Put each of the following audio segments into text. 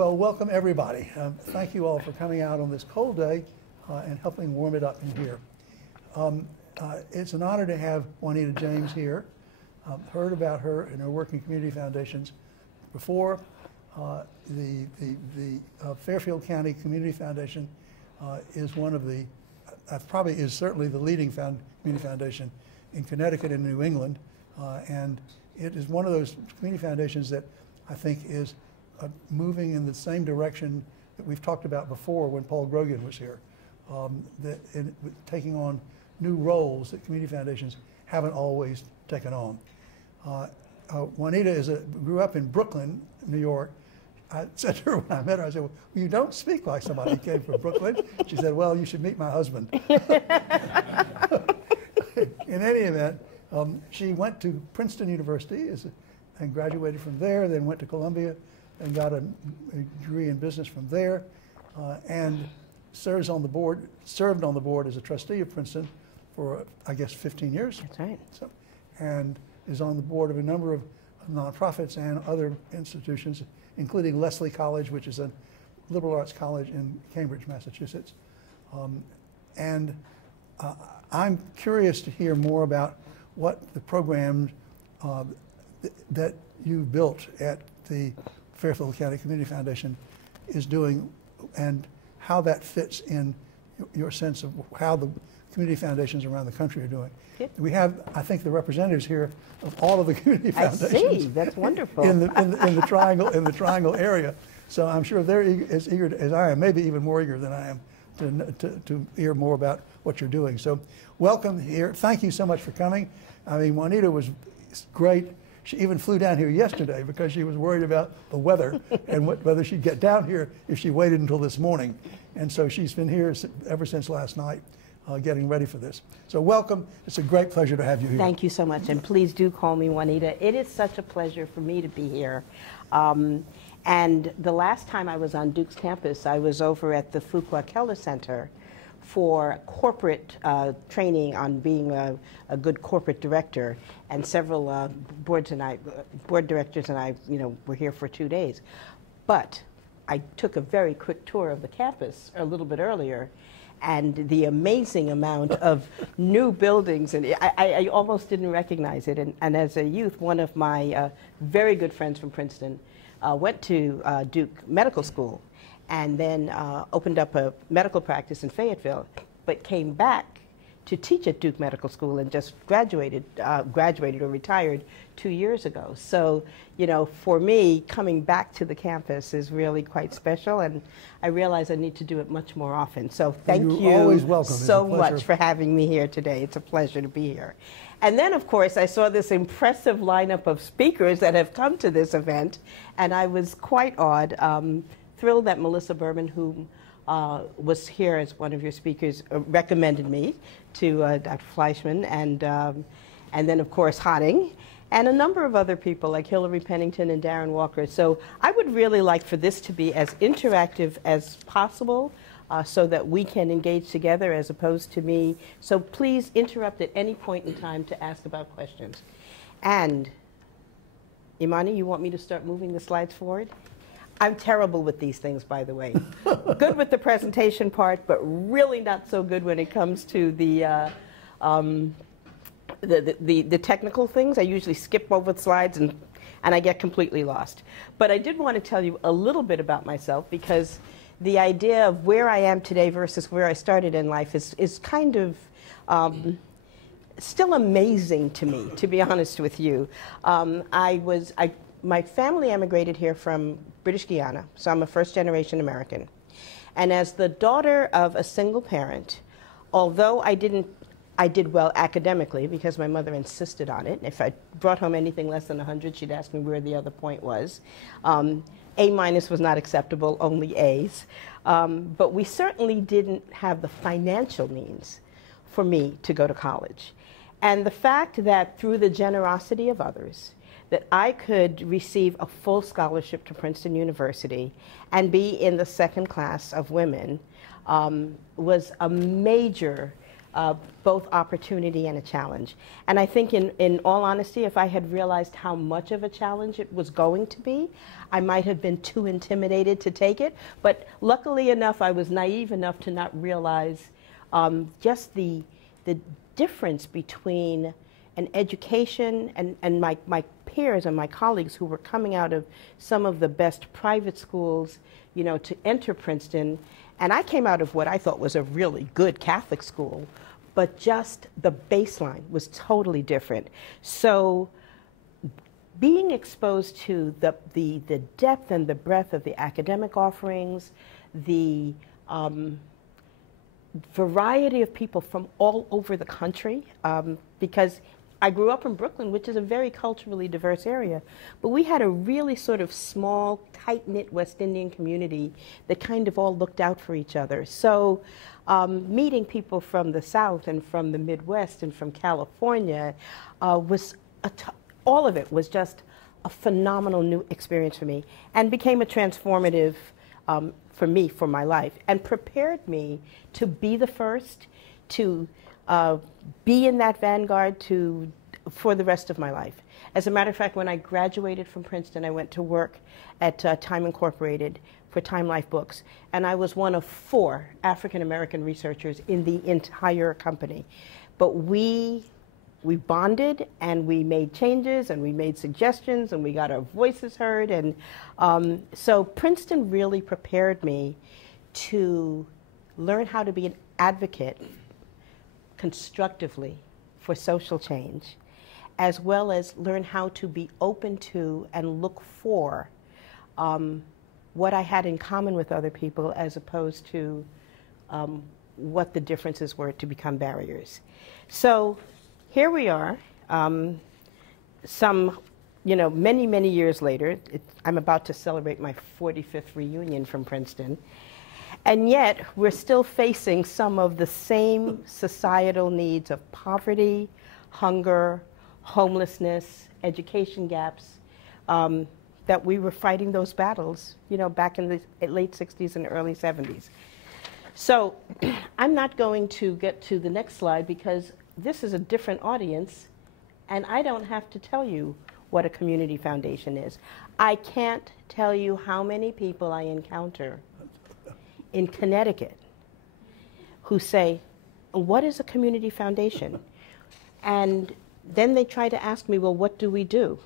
Well, welcome everybody. Thank you all for coming out on this cold day and helping warm it up in here. It's an honor to have Juanita James here. Heard about her and her work in community foundations before. The Fairfield County Community Foundation is one of the, probably is certainly the leading community foundation in Connecticut and New England. And it is one of those community foundations that I think is moving in the same direction that we've talked about before when Paul Grogan was here, taking on new roles that community foundations haven't always taken on. Juanita grew up in Brooklyn, New York. I said to her when I met her, I said, well, you don't speak like somebody who came from Brooklyn. She said, well, you should meet my husband. In any event, she went to Princeton University and graduated from there, then went to Columbia and got a degree in business from there, and served on the board as a trustee of Princeton for, I guess, 15 years. That's right. So, and is on the board of a number of nonprofits and other institutions, including Lesley College, which is a liberal arts college in Cambridge, Massachusetts. I'm curious to hear more about what the program that you built at the Fairfield County Community Foundation is doing and how that fits in your sense of how the community foundations around the country are doing. Yep. We have, I think, the representatives here of all of the community foundations. I see. That's wonderful. in the triangle area. So I'm sure they're as eager as I am, maybe even more eager than I am, to hear more about what you're doing. So welcome here. Thank you so much for coming. I mean, Juanita was great. She even flew down here yesterday because she was worried about the weather and whether she'd get down here if she waited until this morning. And so she's been here ever since last night getting ready for this. So welcome. It's a great pleasure to have you here. Thank you so much. And please do call me Juanita. It is such a pleasure for me to be here. And the last time I was on Duke's campus, I was over at the Fuqua Keller Center for corporate training on being a good corporate director, and several board directors and I, were here for 2 days. But I took a very quick tour of the campus a little bit earlier, and the amazing amount of new buildings, and I almost didn't recognize it. And as a youth, one of my very good friends from Princeton went to Duke Medical School, and then opened up a medical practice in Fayetteville, but came back to teach at Duke Medical School and just graduated or retired 2 years ago. So, for me, coming back to the campus is really quite special, and I realize I need to do it much more often. So thank you always welcome. So much for having me here today. It's a pleasure to be here. And then, of course, I saw this impressive lineup of speakers that have come to this event, and I was quite awed. Thrilled that Melissa Berman, who was here as one of your speakers, recommended me to Dr. Fleishman, and then, of course, Hotting, and a number of other people like Hillary Pennington and Darren Walker. So I would really like for this to be as interactive as possible so that we can engage together as opposed to me. So please interrupt at any point in time to ask about questions. And Imani, you want me to start moving the slides forward? I'm terrible with these things, by the way. Good with the presentation part, but really not so good when it comes to the technical things. I usually skip over the slides and I get completely lost. But I did want to tell you a little bit about myself, because the idea of where I am today versus where I started in life is kind of still amazing to me, to be honest with you. My family emigrated here from British Guiana, so I'm a first-generation American. And as the daughter of a single parent, although I did well academically because my mother insisted on it. If I brought home anything less than 100, she'd ask me where the other point was. A- was not acceptable, only A's. But we certainly didn't have the financial means for me to go to college. And the fact that through the generosity of others, that I could receive a full scholarship to Princeton University and be in the second class of women was a major both opportunity and a challenge. And I think in all honesty, if I had realized how much of a challenge it was going to be, I might have been too intimidated to take it. But luckily enough, I was naive enough to not realize just the difference between an education and my peers and my colleagues who were coming out of some of the best private schools, you know, to enter Princeton. And I came out of what I thought was a really good Catholic school, but just the baseline was totally different. So being exposed to the depth and the breadth of the academic offerings, the variety of people from all over the country, because I grew up in Brooklyn, which is a very culturally diverse area, but we had a really sort of small, tight-knit West Indian community that kind of all looked out for each other. So meeting people from the South and from the Midwest and from California was, all of it was just a phenomenal new experience for me and became a transformative for me, for my life, and prepared me to be the first, to be in that vanguard for the rest of my life. As a matter of fact, when I graduated from Princeton, I went to work at Time Incorporated for Time Life Books, and I was one of 4 African-American researchers in the entire company. But we bonded, and we made changes, and we made suggestions, and we got our voices heard, and so Princeton really prepared me to learn how to be an advocate constructively for social change, as well as learn how to be open to and look for what I had in common with other people, as opposed to what the differences were to become barriers. So here we are, many, many years later. I'm about to celebrate my 45th reunion from Princeton. And yet, we're still facing some of the same societal needs of poverty, hunger, homelessness, education gaps, that we were fighting those battles, back in the late 60s and early 70s. So I'm not going to get to the next slide because this is a different audience, and I don't have to tell you what a community foundation is. I can't tell you how many people I encounter in Connecticut who say, what is a community foundation? And then they try to ask me, well, what do we do?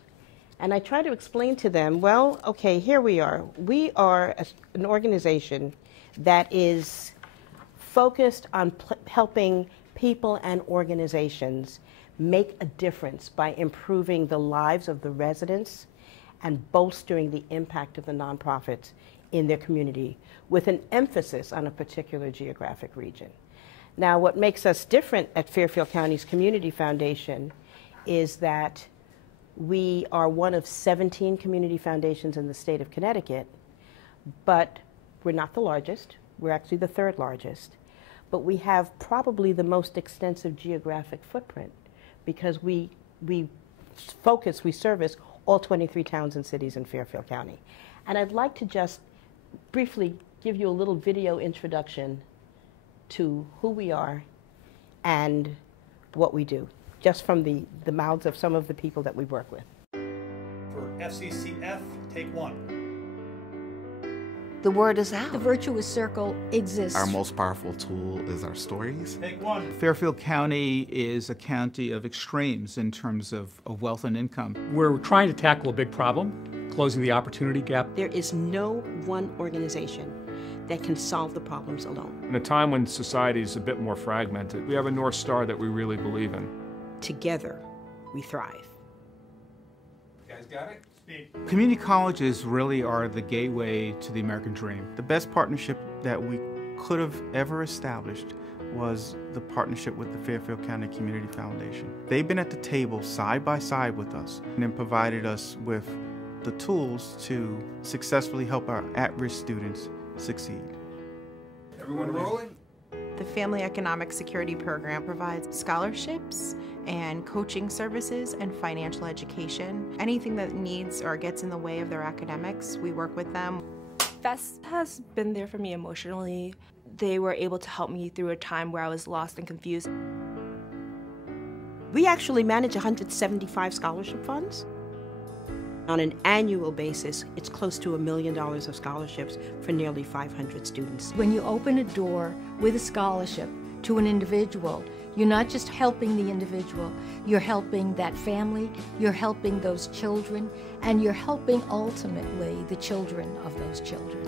And I try to explain to them, well, okay, here we are. We are an organization that is focused on helping people and organizations make a difference by improving the lives of the residents and bolstering the impact of the nonprofits in their community, with an emphasis on a particular geographic region. Now, what makes us different at Fairfield County's Community Foundation is that we are one of 17 community foundations in the state of Connecticut, but we're not the largest. We're actually the 3rd largest. But we have probably the most extensive geographic footprint because we service all 23 towns and cities in Fairfield County. And I'd like to just briefly give you a little video introduction to who we are and what we do, just from the mouths of some of the people that we work with. For FCCF, take 1. The word is out. The virtuous circle exists. Our most powerful tool is our stories. Take 1. Fairfield County is a county of extremes in terms of wealth and income. We're trying to tackle a big problem, closing the opportunity gap. There is no one organization that can solve the problems alone. In a time when society is a bit more fragmented, we have a North Star that we really believe in. Together, we thrive. You guys got it? Speak. Community colleges really are the gateway to the American dream. The best partnership that we could have ever established was the partnership with the Fairfield County Community Foundation. They've been at the table side by side with us and then provided us with the tools to successfully help our at-risk students succeed. Everyone rolling? The Family Economic Security Program provides scholarships and coaching services and financial education. Anything that needs or gets in the way of their academics, we work with them. FES has been there for me emotionally. They were able to help me through a time where I was lost and confused. We actually manage 175 scholarship funds. On an annual basis, it's close to $1 million of scholarships for nearly 500 students. When you open a door with a scholarship to an individual, you're not just helping the individual, you're helping that family, you're helping those children, and you're helping ultimately the children of those children.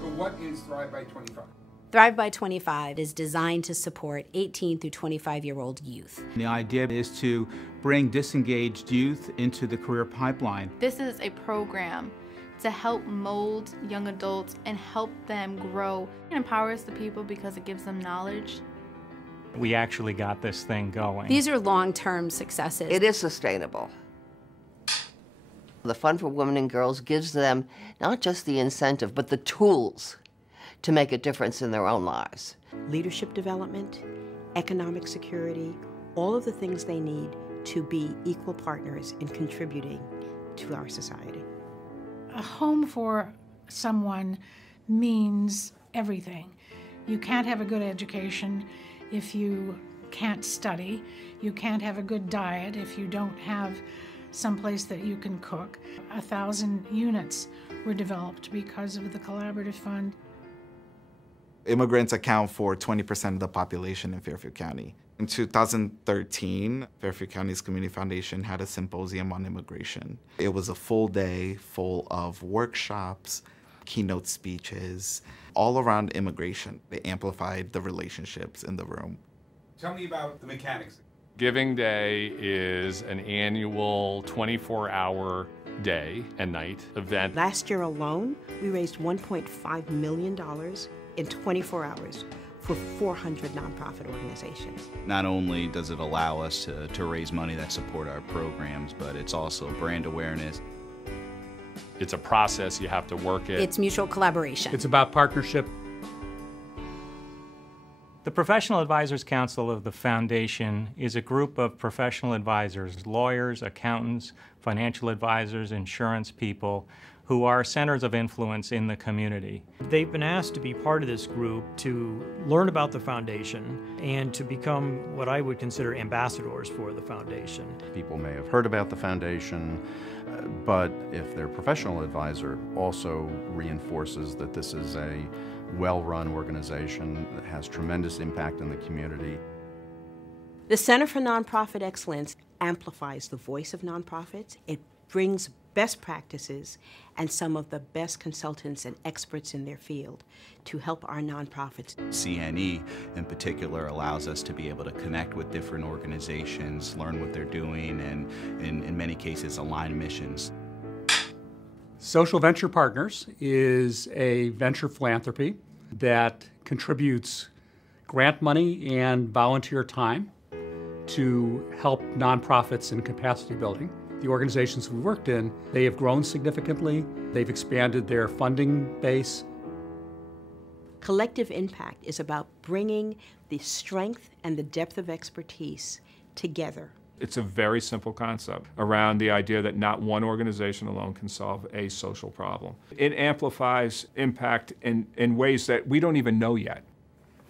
So what is Thrive by 25? Thrive by 25 is designed to support 18 through 25-year-old youth. The idea is to bring disengaged youth into the career pipeline. This is a program to help mold young adults and help them grow. It empowers the people because it gives them knowledge. We actually got this thing going. These are long-term successes. It is sustainable. The Fund for Women and Girls gives them not just the incentive, but the tools to make a difference in their own lives. Leadership development, economic security, all of the things they need to be equal partners in contributing to our society. A home for someone means everything. You can't have a good education if you can't study. You can't have a good diet if you don't have someplace that you can cook. 1,000 units were developed because of the Collaborative Fund. Immigrants account for 20% of the population in Fairfield County. In 2013, Fairfield County's Community Foundation had a symposium on immigration. It was a full day full of workshops, keynote speeches, all around immigration. They amplified the relationships in the room. Tell me about the mechanics. Giving Day is an annual 24-hour day and night event. Last year alone, we raised $1.5 million in 24 hours for 400 nonprofit organizations. Not only does it allow us to raise money that support our programs, but it's also brand awareness. It's a process, you have to work it. It's mutual collaboration. It's about partnership. The Professional Advisors Council of the Foundation is a group of professional advisors, lawyers, accountants, financial advisors, insurance people, who are centers of influence in the community. They've been asked to be part of this group to learn about the foundation and to become what I would consider ambassadors for the foundation. People may have heard about the foundation, but if their professional advisor also reinforces that this is a well-run organization that has tremendous impact in the community. The Center for Nonprofit Excellence amplifies the voice of nonprofits. It brings best practices and some of the best consultants and experts in their field to help our nonprofits. CNE in particular allows us to be able to connect with different organizations, learn what they're doing, and in many cases align missions. Social Venture Partners is a venture philanthropy that contributes grant money and volunteer time to help nonprofits in capacity building. The organizations we've worked in, they have grown significantly. They've expanded their funding base. Collective impact is about bringing the strength and the depth of expertise together. It's a very simple concept around the idea that not one organization alone can solve a social problem. It amplifies impact in ways that we don't even know yet.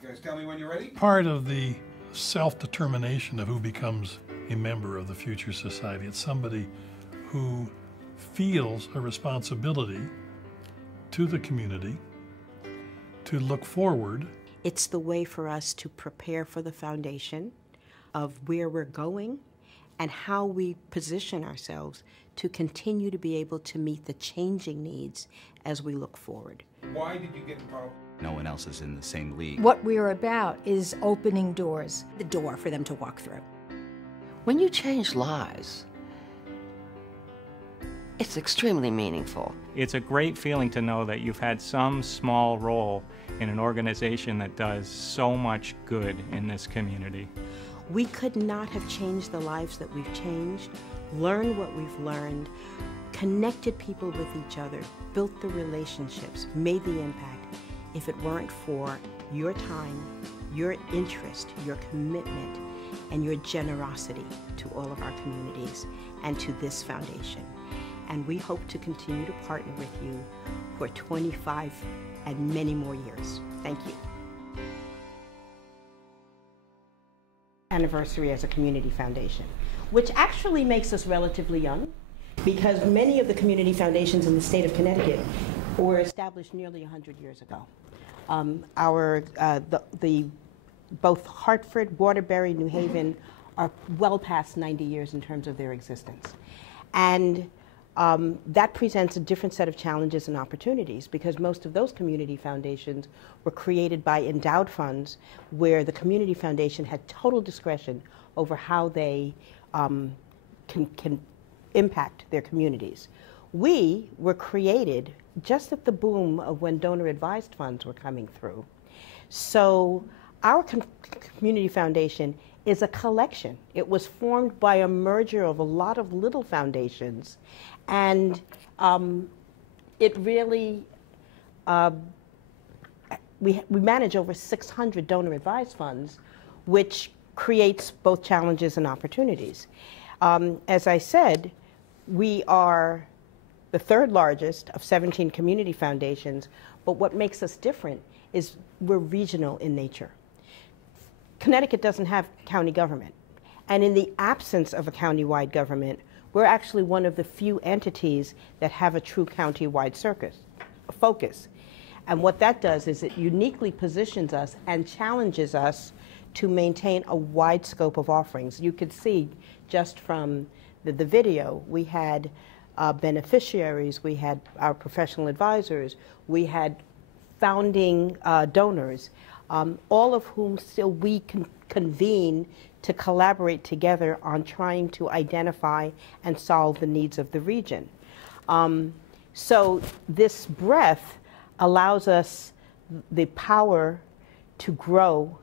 You guys tell me when you're ready. Part of the self-determination of who becomes a member of the future society. It's somebody who feels a responsibility to the community to look forward. It's the way for us to prepare for the foundation of where we're going and how we position ourselves to continue to be able to meet the changing needs as we look forward. Why did you get involved? No one else is in the same league. What we're about is opening doors. The door for them to walk through. When you change lives, it's extremely meaningful. It's a great feeling to know that you've had some small role in an organization that does so much good in this community. We could not have changed the lives that we've changed, learned what we've learned, connected people with each other, built the relationships, made the impact, if it weren't for your time, your interest, your commitment, and your generosity to all of our communities and to this foundation. and we hope to continue to partner with you for 25 and many more years. Thank you. Anniversary as a community foundation, which actually makes us relatively young, because many of the community foundations in the state of Connecticut were established nearly 100 years ago. Both Hartford, Waterbury, New Haven are well past 90 years in terms of their existence. And that presents a different set of challenges and opportunities, because most of those community foundations were created by endowed funds where the community foundation had total discretion over how they can impact their communities. We were created just at the boom of when donor-advised funds were coming through. So our community foundation is a collection. It was formed by a merger of a lot of little foundations, and it really, we manage over 600 donor-advised funds, which creates both challenges and opportunities. As I said, we are the third largest of 17 community foundations, but what makes us different is we're regional in nature. Connecticut doesn't have county government, and in the absence of a county-wide government, we're actually one of the few entities that have a true county-wide focus. And what that does is it uniquely positions us and challenges us to maintain a wide scope of offerings. You could see just from the video, we had beneficiaries, we had our professional advisors, we had founding donors, all of whom still we can convene to collaborate together on trying to identify and solve the needs of the region. So this breadth allows us the power to grow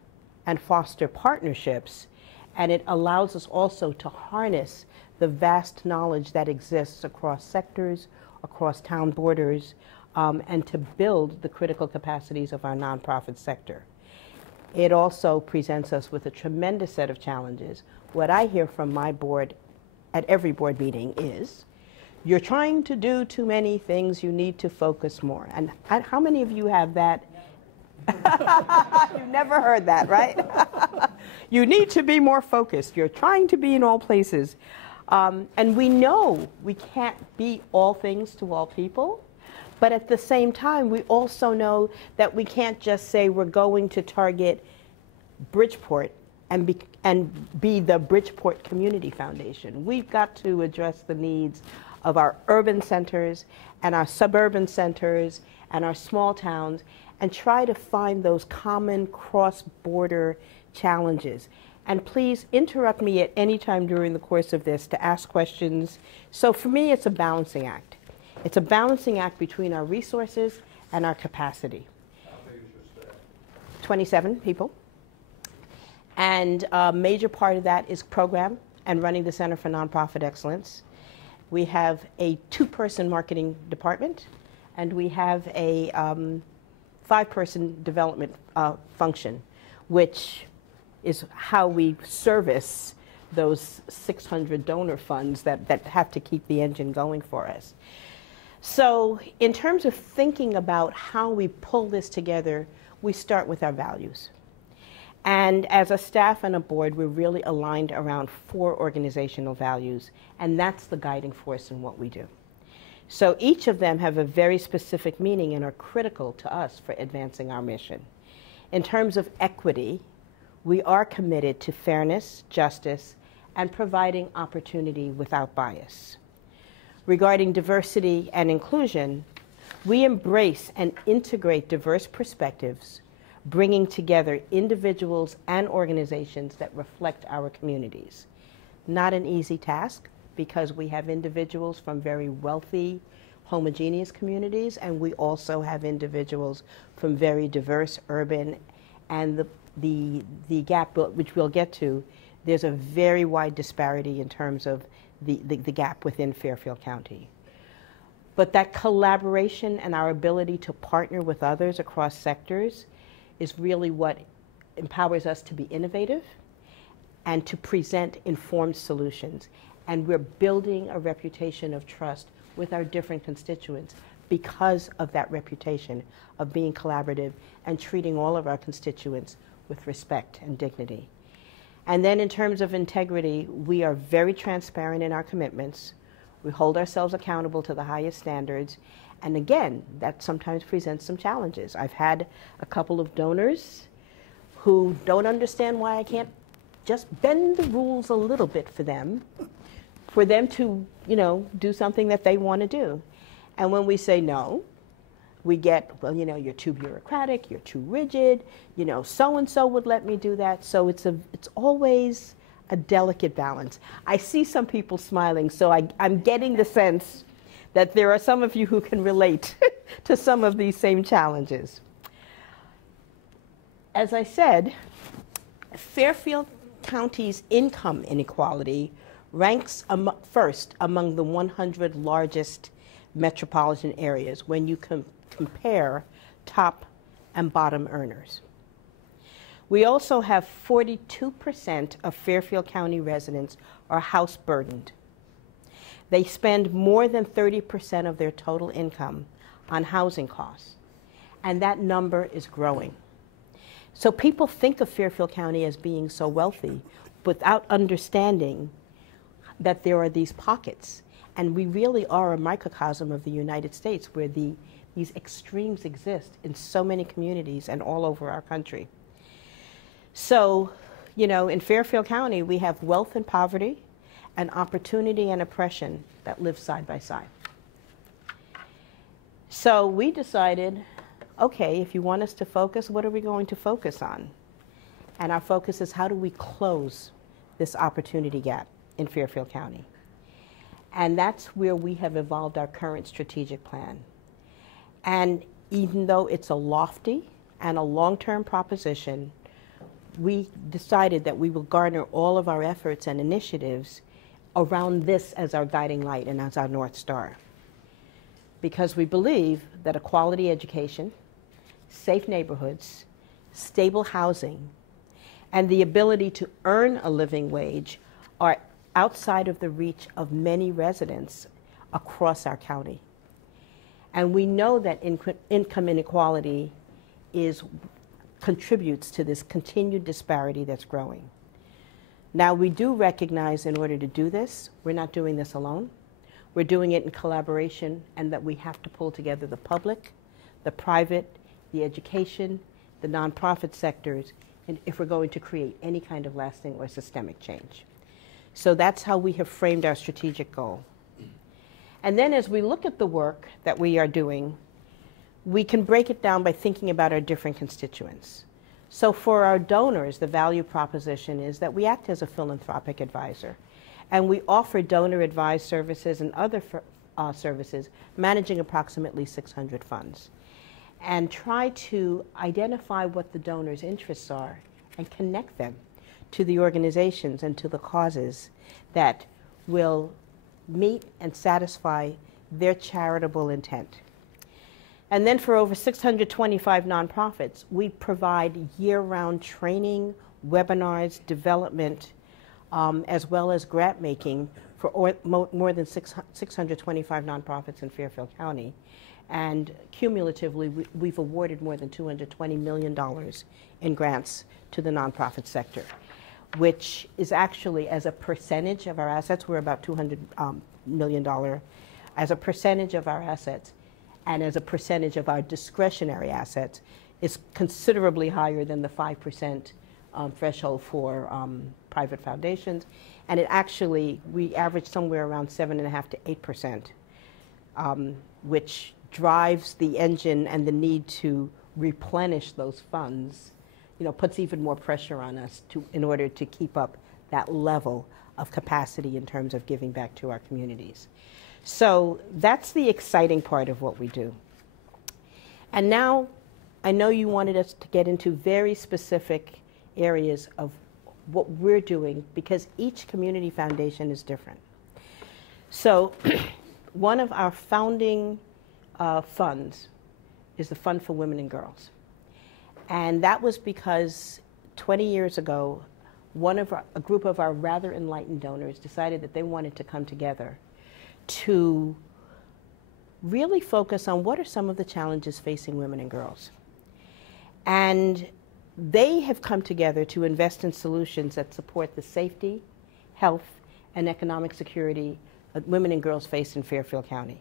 and foster partnerships, and it allows us also to harness the vast knowledge that exists across sectors, across town borders, and to build the critical capacities of our nonprofit sector. It also presents us with a tremendous set of challenges. What I hear from my board at every board meeting is, you're trying to do too many things, you need to focus more. And how many of you have that? You've never heard that, right? You need to be more focused. You're trying to be in all places. And we know we can't be all things to all people, but at the same time, we also know that we can't just say we're going to target Bridgeport and be the Bridgeport Community Foundation. We've got to address the needs of our urban centers and our suburban centers and our small towns and try to find those common cross-border challenges. And please interrupt me at any time during the course of this to ask questions. So for me, it's a balancing act. It's a balancing act between our resources and our capacity. How big is your staff? 27 people. And a major part of that is program and running the Center for Nonprofit Excellence. We have a 2-person marketing department, and we have a 5-person development function, which is how we service those 600 donor funds that have to keep the engine going for us. So in terms of thinking about how we pull this together, we start with our values. And as a staff and a board, we're really aligned around 4 organizational values, and that's the guiding force in what we do. So each of them have a very specific meaning and are critical to us for advancing our mission. In terms of equity, we are committed to fairness, justice, and providing opportunity without bias. Regarding diversity and inclusion, we embrace and integrate diverse perspectives, bringing together individuals and organizations that reflect our communities. Not an easy task, because we have individuals from very wealthy, homogeneous communities, and we also have individuals from very diverse urban, and the gap, which we'll get to, there's a very wide disparity in terms of the gap within Fairfield County. But that collaboration and our ability to partner with others across sectors is really what empowers us to be innovative and to present informed solutions. And we're building a reputation of trust with our different constituents because of that reputation of being collaborative and treating all of our constituents with respect and dignity. And then in terms of integrity, we are very transparent in our commitments. We hold ourselves accountable to the highest standards. And again, that sometimes presents some challenges. I've had a couple of donors who don't understand why I can't just bend the rules a little bit for them to, do something that they want to do. And when we say no, we get, well, you're too bureaucratic, you're too rigid, so-and-so would let me do that. So it's always a delicate balance. I see some people smiling, so I'm getting the sense that there are some of you who can relate to some of these same challenges. As I said, Fairfield County's income inequality ranks first among the 100 largest metropolitan areas when you compare top and bottom earners. We also have 42% of Fairfield County residents are house burdened. They spend more than 30% of their total income on housing costs, and that number is growing. So people think of Fairfield County as being so wealthy without understanding that there are these pockets. And we really are a microcosm of the United States where these extremes exist in so many communities and all over our country. So, in Fairfield County, we have wealth and poverty and opportunity and oppression that live side by side. So we decided, okay, if you want us to focus, what are we going to focus on? And our focus is how do we close this opportunity gap in Fairfield County? And that's where we have evolved our current strategic plan. And even though it's a lofty and a long-term proposition, we decided that we will garner all of our efforts and initiatives around this as our guiding light and as our North Star. Because we believe that a quality education, safe neighborhoods, stable housing, and the ability to earn a living wage are outside of the reach of many residents across our county. And we know that income inequality contributes to this continued disparity that's growing. Now, we do recognize in order to do this, we're not doing this alone. We're doing it in collaboration, and that we have to pull together the public, the private, the education, the nonprofit sectors, and if we're going to create any kind of lasting or systemic change. So that's how we have framed our strategic goal. And then as we look at the work that we are doing, we can break it down by thinking about our different constituents. So for our donors, the value proposition is that we act as a philanthropic advisor, and we offer donor-advised services and other services managing approximately 600 funds, and try to identify what the donors' interests are and connect them to the organizations and to the causes that will meet and satisfy their charitable intent. And then for over 625 nonprofits, we provide year-round training, webinars, development, as well as grant making for more than 625 nonprofits in Fairfield County. And cumulatively, we've awarded more than $220 million in grants to the nonprofit sector, which is actually, as a percentage of our assets, we're about $200 million, as a percentage of our assets, and as a percentage of our discretionary assets, is considerably higher than the 5% threshold for private foundations. And it actually, we average somewhere around 7.5% to 8%, which drives the engine and the need to replenish those funds, puts even more pressure on us in order to keep up that level of capacity in terms of giving back to our communities. So that's the exciting part of what we do. And now, I know you wanted us to get into very specific areas of what we're doing, because each community foundation is different. So one of our founding funds is the Fund for Women and Girls. And that was because 20 years ago, a group of our rather enlightened donors decided that they wanted to come together to really focus on what are some of the challenges facing women and girls. And they have come together to invest in solutions that support the safety, health, and economic security that women and girls face in Fairfield County.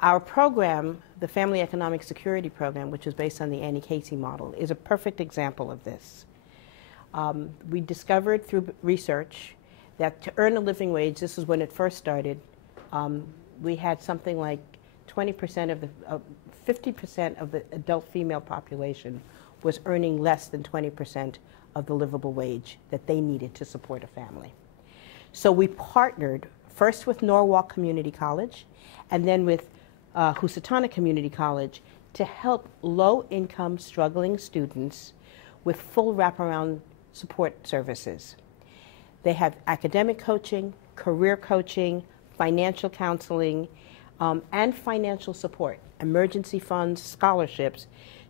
Our program, the Family Economic Security Program, which is based on the Annie Casey model, is a perfect example of this. We discovered through research that to earn a living wage, this is when it first started, we had something like 20% of the, 50% of the adult female population was earning less than 20% of the livable wage that they needed to support a family. So we partnered first with Norwalk Community College and then with Housatonic Community College to help low-income, struggling students with full wraparound support services. They have academic coaching, career coaching, financial counseling, and financial support, emergency funds, scholarships,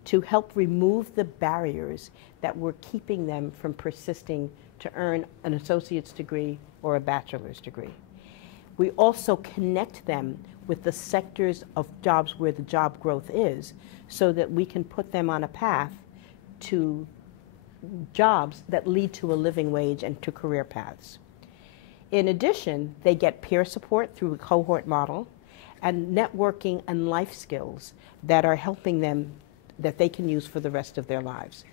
to help remove the barriers that were keeping them from persisting to earn an associate's degree or a bachelor's degree. We also connect them with the sectors of jobs where the job growth is, so that we can put them on a path to jobs that lead to a living wage and to career paths. In addition, they get peer support through a cohort model and networking and life skills that are helping them, that they can use for the rest of their lives.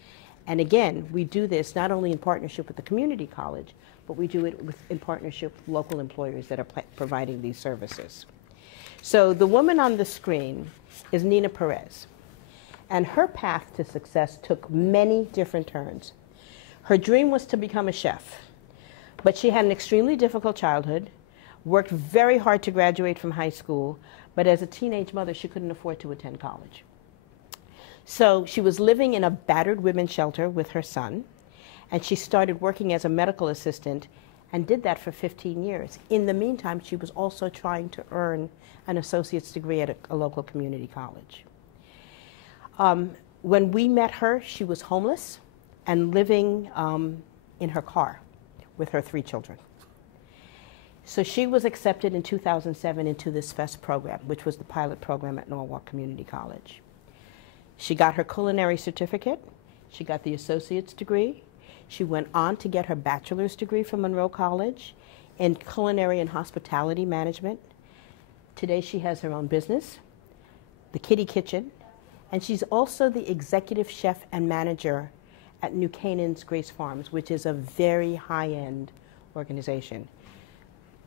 And again, we do this not only in partnership with the community college, but we do it in partnership with local employers that are providing these services. So the woman on the screen is Nina Perez, and her path to success took many different turns. Her dream was to become a chef, but she had an extremely difficult childhood, worked very hard to graduate from high school, but as a teenage mother, she couldn't afford to attend college. So she was living in a battered women's shelter with her son, and she started working as a medical assistant and did that for 15 years. In the meantime, she was also trying to earn an associate's degree at a local community college. When we met her, she was homeless and living in her car with her 3 children. So she was accepted in 2007 into this FEST program, which was the pilot program at Norwalk Community College. She got her culinary certificate, she got the associate's degree, she went on to get her bachelor's degree from Monroe College in culinary and hospitality management. Today she has her own business, the Kitty Kitchen, and she's also the executive chef and manager at New Canaan's Grace Farms, which is a very high-end organization.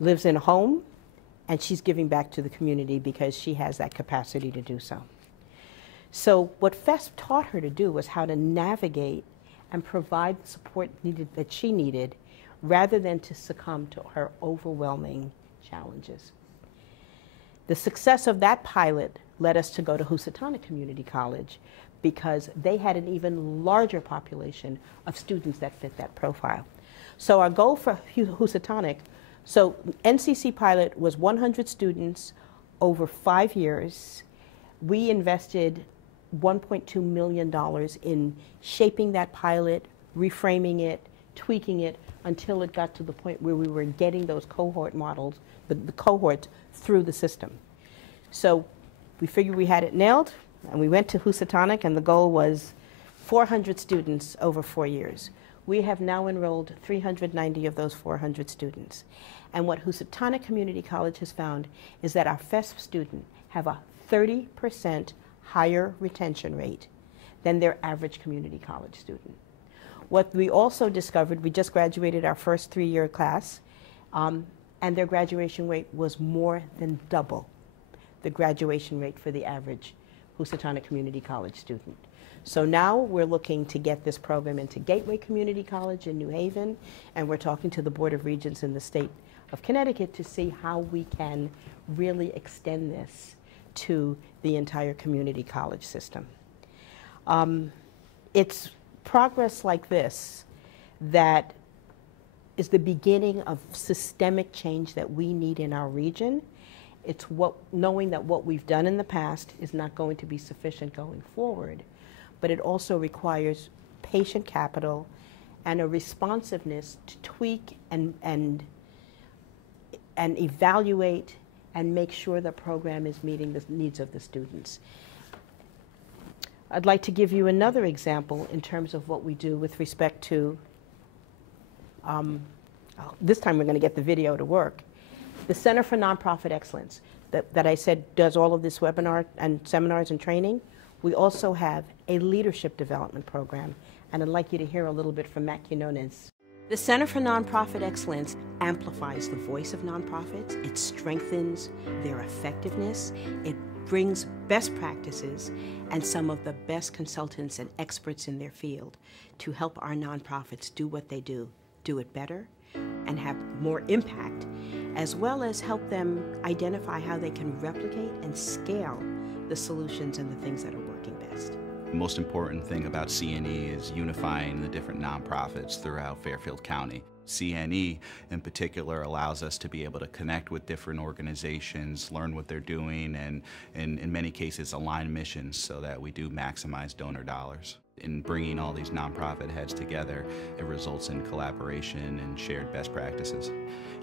Lives in a home, and she's giving back to the community because she has that capacity to do so. So what FEST taught her to do was how to navigate and provide the support needed that she needed, rather than to succumb to her overwhelming challenges. The success of that pilot led us to go to Housatonic Community College, because they had an even larger population of students that fit that profile. So our goal for Housatonic, so NCC pilot was 100 students over 5 years. We invested $1.2 million in shaping that pilot, reframing it, tweaking it, until it got to the point where we were getting those cohort models, the cohorts, through the system. So we figured we had it nailed, and we went to Housatonic, and the goal was 400 students over 4 years. We have now enrolled 390 of those 400 students. And what Housatonic Community College has found is that our FESP students have a 30% higher retention rate than their average community college student. What we also discovered, we just graduated our first 3-year class, and their graduation rate was more than double the graduation rate for the average Housatonic Community College student. So now we're looking to get this program into Gateway Community College in New Haven, and we're talking to the Board of Regents in the state of Connecticut to see how we can really extend this to the entire community college system. It's progress like this that is the beginning of systemic change that we need in our region. It's knowing that what we've done in the past is not going to be sufficient going forward, but it also requires patient capital and a responsiveness to tweak and evaluate and make sure the program is meeting the needs of the students. I'd like to give you another example in terms of what we do with respect to, this time we're going to get the video to work. The Center for Nonprofit Excellence that I said does all of this webinar and seminars and training. We also have a leadership development program, and I'd like you to hear a little bit from Matt Quinones. The Center for Nonprofit Excellence amplifies the voice of nonprofits. It strengthens their effectiveness. It brings best practices and some of the best consultants and experts in their field to help our nonprofits do what they do it better, and have more impact, as well as help them identify how they can replicate and scale the solutions and the things that are working best. The most important thing about CNE is unifying the different nonprofits throughout Fairfield County. CNE in particular allows us to be able to connect with different organizations, learn what they're doing, and in many cases align missions so that we do maximize donor dollars. In bringing all these nonprofit heads together, it results in collaboration and shared best practices.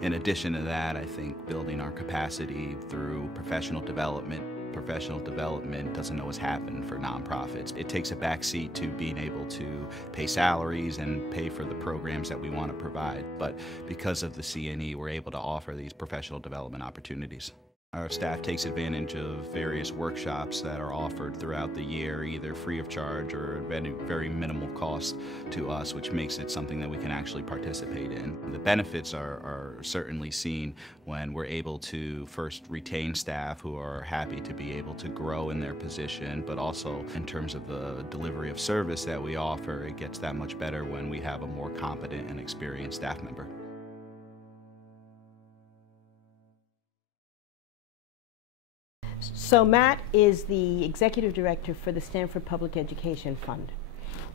In addition to that, I think building our capacity through professional development. Professional development doesn't always happen for nonprofits. It takes a backseat to being able to pay salaries and pay for the programs that we want to provide. But because of the CNE, we're able to offer these professional development opportunities. Our staff takes advantage of various workshops that are offered throughout the year, either free of charge or at very minimal cost to us, which makes it something that we can actually participate in. The benefits are certainly seen when we're able to first retain staff who are happy to be able to grow in their position, but also in terms of the delivery of service that we offer, it gets that much better when we have a more competent and experienced staff member. So Matt is the executive director for the Sanford Public Education Fund,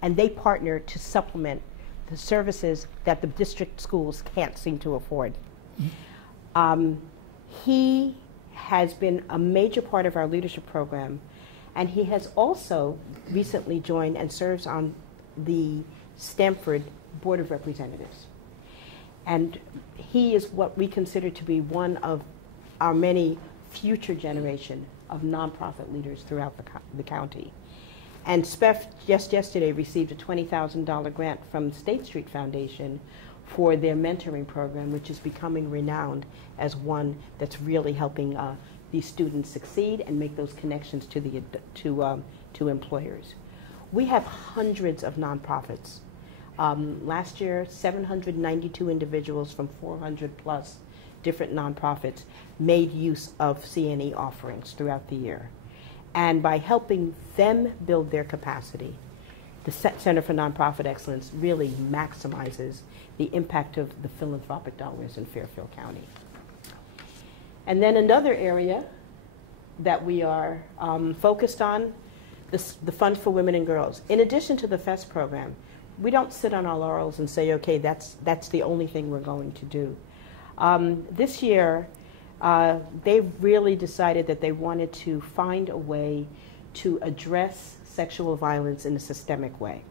and they partner to supplement the services that the district schools can't seem to afford. He has been a major part of our leadership program, and he has also recently joined and serves on the Sanford Board of Representatives. And he is what we consider to be one of our many future generation of nonprofit leaders throughout the county. And SPEF just yesterday received a $20,000 grant from the State Street Foundation for their mentoring program, which is becoming renowned as one that's really helping these students succeed and make those connections to employers. We have hundreds of nonprofits. Last year, 792 individuals from 400 plus different nonprofits made use of CNE offerings throughout the year. And by helping them build their capacity, the Center for Nonprofit Excellence really maximizes the impact of the philanthropic dollars in Fairfield County. And then another area that we are focused on, the Fund for Women and Girls. In addition to the FEST program, we don't sit on our laurels and say, okay, that's the only thing we're going to do. This year, they've really decided that they wanted to find a way to address sexual violence in a systemic way.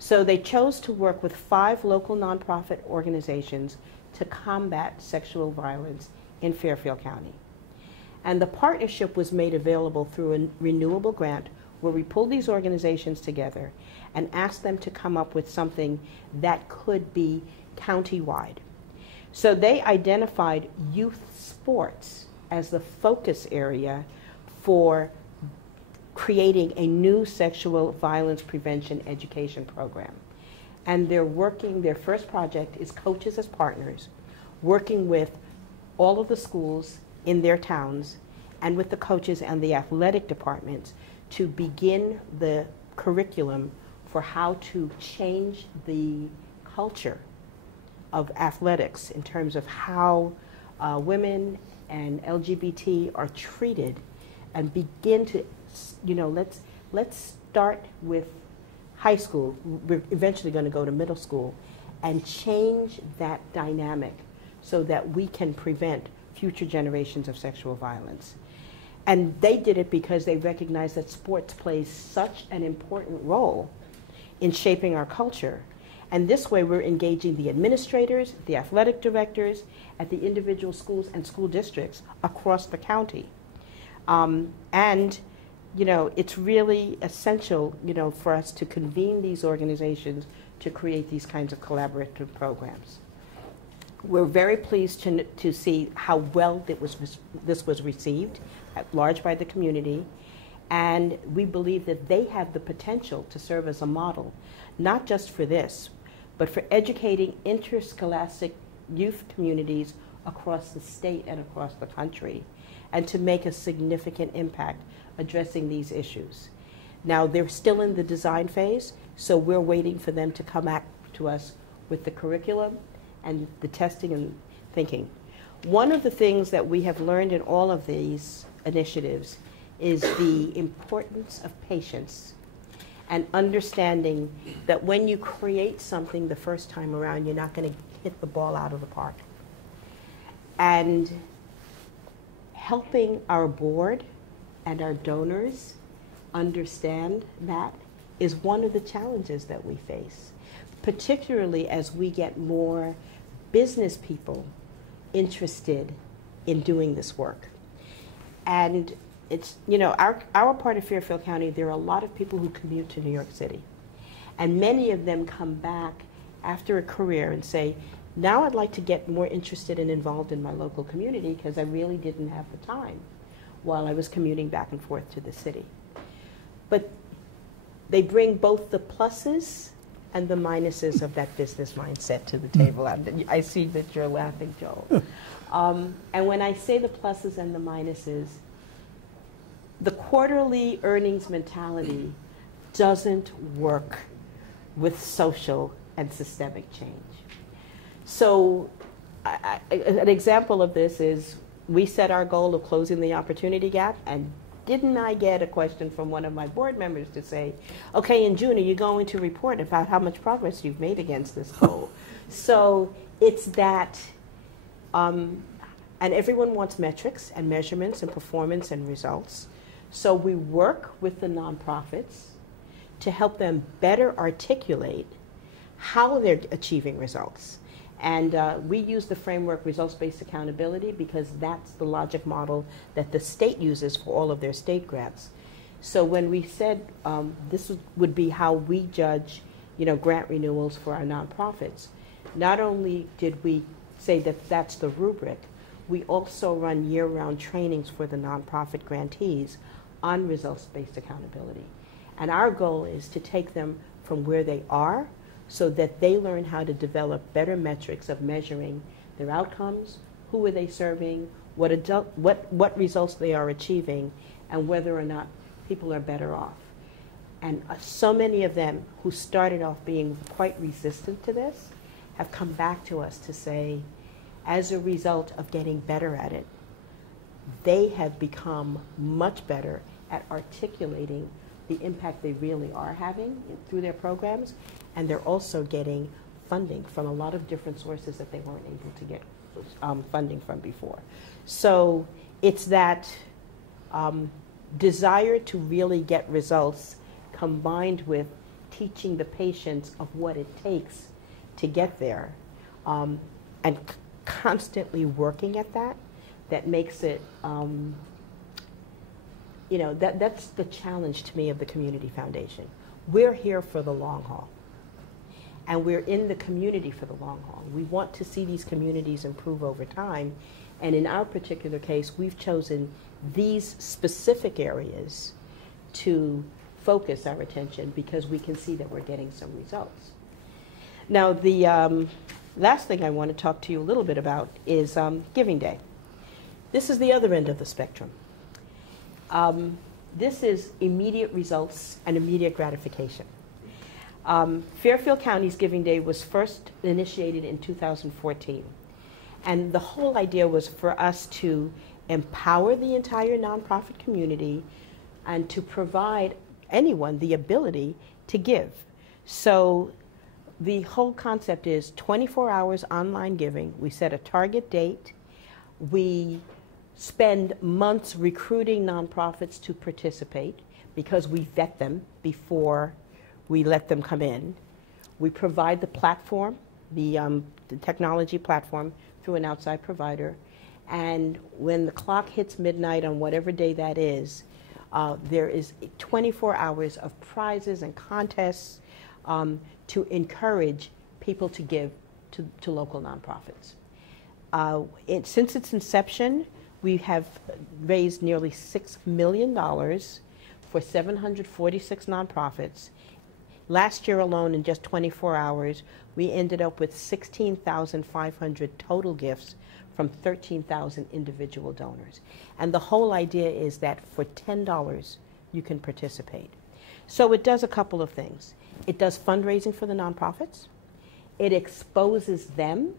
So they chose to work with 5 local nonprofit organizations to combat sexual violence in Fairfield County. And the partnership was made available through a renewable grant where we pulled these organizations together and asked them to come up with something that could be county-wide. So they identified youth sports as the focus area for creating a new sexual violence prevention education program. And they're working, their first project is Coaches as Partners, working with all of the schools in their towns and with the coaches and the athletic departments to begin the curriculum for how to change the culture of athletics in terms of how women and LGBT are treated, and begin to, let's start with high school. We're eventually going to go to middle school and change that dynamic so that we can prevent future generations of sexual violence. And they did it because they recognized that sports plays such an important role in shaping our culture, And this way we're engaging the administrators, the athletic directors at the individual schools and school districts across the county. And you know, it's really essential, you know, for us to convene these organizations to create these kinds of collaborative programs. We're very pleased to see how well this was received at large by the community, and we believe that they have the potential to serve as a model, not just for this, but for educating interscholastic youth communities across the state and across the country, and to make a significant impact addressing these issues. Now, they're still in the design phase, so we're waiting for them to come back to us with the curriculum and the testing and thinking. One of the things that we have learned in all of these initiatives is the importance of patience and understanding that when you create something the first time around, you're not going to hit the ball out of the park. And helping our board and our donors understand that is one of the challenges that we face, particularly as we get more business people interested in doing this work. And it's, you know, our part of Fairfield County, there are a lot of people who commute to New York City. And many of them come back after a career and say, now I'd like to get more interested and involved in my local community because I really didn't have the time while I was commuting back and forth to the city. But they bring both the pluses and the minuses of that business mindset to the table. I see that you're laughing, Joel. And when I say the pluses and the minuses, the quarterly earnings mentality doesn't work with social and systemic change. So an example of this is we set our goal of closing the opportunity gap, and didn't I get a question from one of my board members to say, okay, in June, are you going to report about how much progress you've made against this goal? So it's that, and everyone wants metrics and measurements and performance and results. So we work with the nonprofits to help them better articulate how they're achieving results. And we use the framework results-based accountability because that's the logic model that the state uses for all of their state grants. So when we said this would be how we judge, you know, grant renewals for our nonprofits, not only did we say that that's the rubric, we also run year-round trainings for the nonprofit grantees on results-based accountability. And our goal is to take them from where they are so that they learn how to develop better metrics of measuring their outcomes, who are they serving, what results they are achieving, and whether or not people are better off. And so many of them who started off being quite resistant to this have come back to us to say, as a result of getting better at it, they have become much better at articulating the impact they really are having through their programs, and they're also getting funding from a lot of different sources that they weren't able to get funding from before. So it's that desire to really get results combined with teaching the patients of what it takes to get there, and constantly working at that, that makes it, you know, that's the challenge to me of the Community Foundation. We're here for the long haul. And we're in the community for the long haul. We want to see these communities improve over time. And in our particular case, we've chosen these specific areas to focus our attention because we can see that we're getting some results. Now, the last thing I want to talk to you a little bit about is Giving Day. This is the other end of the spectrum. This is immediate results and immediate gratification. Fairfield County's Giving Day was first initiated in 2014. And the whole idea was for us to empower the entire nonprofit community and to provide anyone the ability to give. So the whole concept is 24 hours online giving. We set a target date. We spend months recruiting nonprofits to participate because we vet them before we let them come in. We provide the platform, the technology platform, through an outside provider. And when the clock hits midnight on whatever day that is, there is 24 hours of prizes and contests to encourage people to give to local nonprofits. Since its inception, we have raised nearly $6 million for 746 nonprofits. Last year alone, in just 24 hours, we ended up with 16,500 total gifts from 13,000 individual donors. And the whole idea is that for $10, you can participate. So it does a couple of things. It does fundraising for the nonprofits. It exposes them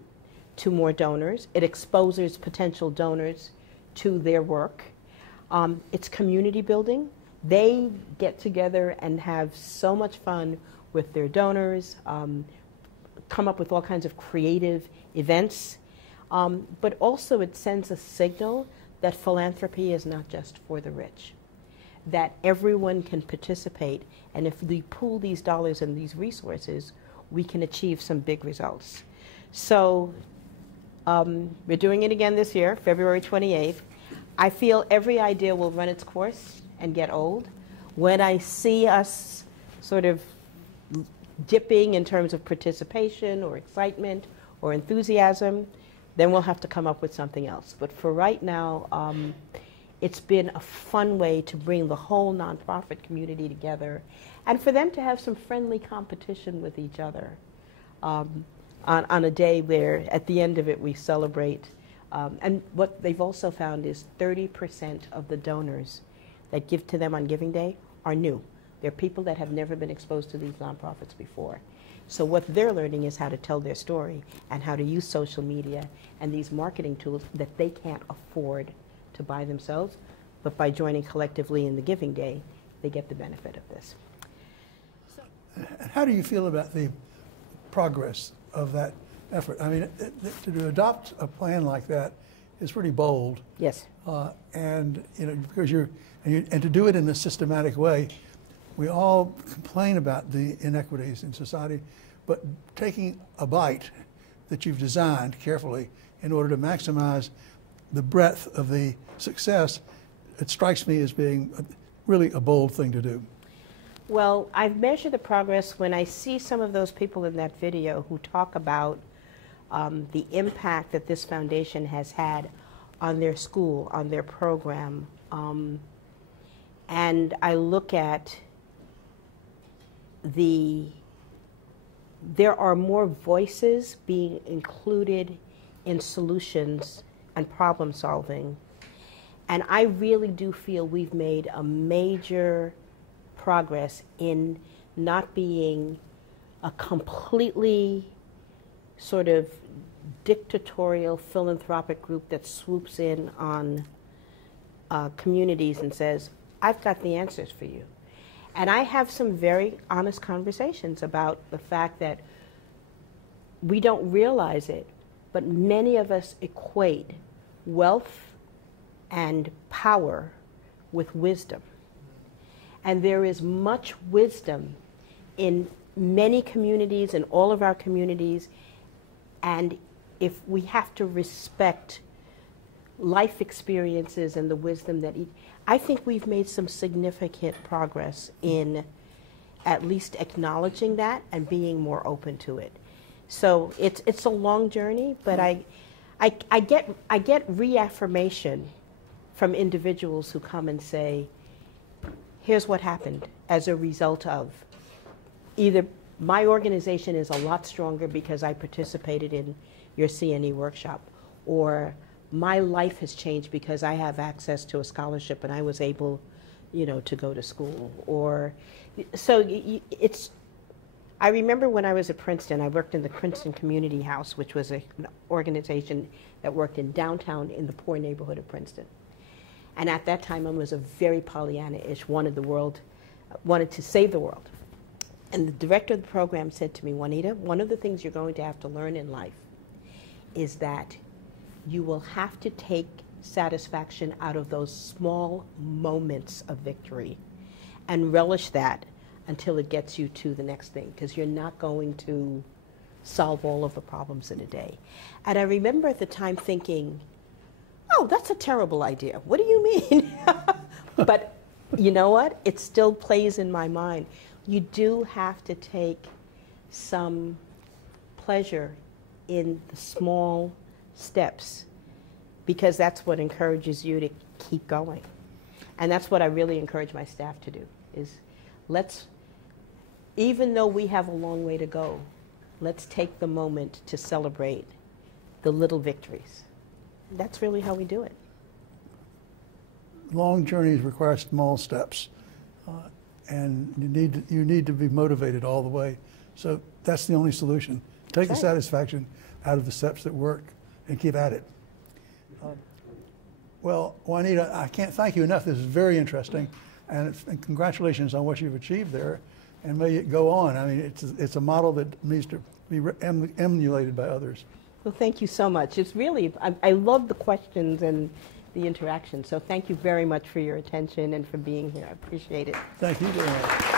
to more donors. It exposes potential donors to their work. It's community building. They get together and have so much fun with their donors, come up with all kinds of creative events. But also it sends a signal that philanthropy is not just for the rich, that everyone can participate, and if we pool these dollars and these resources, we can achieve some big results. So we're doing it again this year, February 28th. I feel every idea will run its course and get old. When I see us sort of dipping in terms of participation or excitement or enthusiasm, then we'll have to come up with something else. But for right now, it's been a fun way to bring the whole nonprofit community together and for them to have some friendly competition with each other on a day where at the end of it we celebrate. And what they've also found is 30% of the donors that give to them on Giving Day are new. They're people that have never been exposed to these nonprofits before. So what they're learning is how to tell their story and how to use social media and these marketing tools that they can't afford to buy themselves, but by joining collectively in the Giving Day, they get the benefit of this. How do you feel about the progress of that effort? I mean, to adopt a plan like that is pretty bold. Yes. And you know, because and to do it in a systematic way. We all complain about the inequities in society, but taking a bite that you've designed carefully in order to maximize the breadth of the success, it strikes me as being really a bold thing to do. Well, I've measured the progress when I see some of those people in that video who talk about the impact that this foundation has had on their school, on their program. And I look at there are more voices being included in solutions and problem solving. And I really do feel we've made a major progress in not being a completely sort of dictatorial philanthropic group that swoops in on communities and says, I've got the answers for you. And I have some very honest conversations about the fact that we don't realize it, but many of us equate wealth and power with wisdom. And there is much wisdom in many communities, in all of our communities, and if we have to respect life experiences and the wisdom that I think we've made some significant progress in at least acknowledging that and being more open to it. So it's a long journey, but I get reaffirmation from individuals who come and say, here's what happened as a result of either my organization is a lot stronger because I participated in your CNE workshop, or my life has changed because I have access to a scholarship and I was able, you know, to go to school. Or so I remember when I was at Princeton, I worked in the Princeton Community House, which was an organization that worked in downtown in the poor neighborhood of Princeton. And at that time, I was a very Pollyanna-ish, wanted to save the world. And the director of the program said to me, Juanita, one of the things you're going to have to learn in life is that you will have to take satisfaction out of those small moments of victory and relish that until it gets you to the next thing, because you're not going to solve all of the problems in a day. And I remember at the time thinking, oh, that's a terrible idea. What do you mean? But you know what? It still plays in my mind. You do have to take some pleasure in the small steps, because that's what encourages you to keep going. And that's what I really encourage my staff to do, is even though we have a long way to go, let's take the moment to celebrate the little victories. That's really how we do it. Long journeys require small steps, and you need to be motivated all the way. So that's the only solution. Take the satisfaction out of the steps that work and keep at it. Well, Juanita, I can't thank you enough. This is very interesting, and congratulations on what you've achieved there, and may it go on. I mean, it's a model that needs to be emulated by others. Well, thank you so much. It's really, I love the questions and the interaction, so thank you very much for your attention and for being here. I appreciate it. Thank you very much.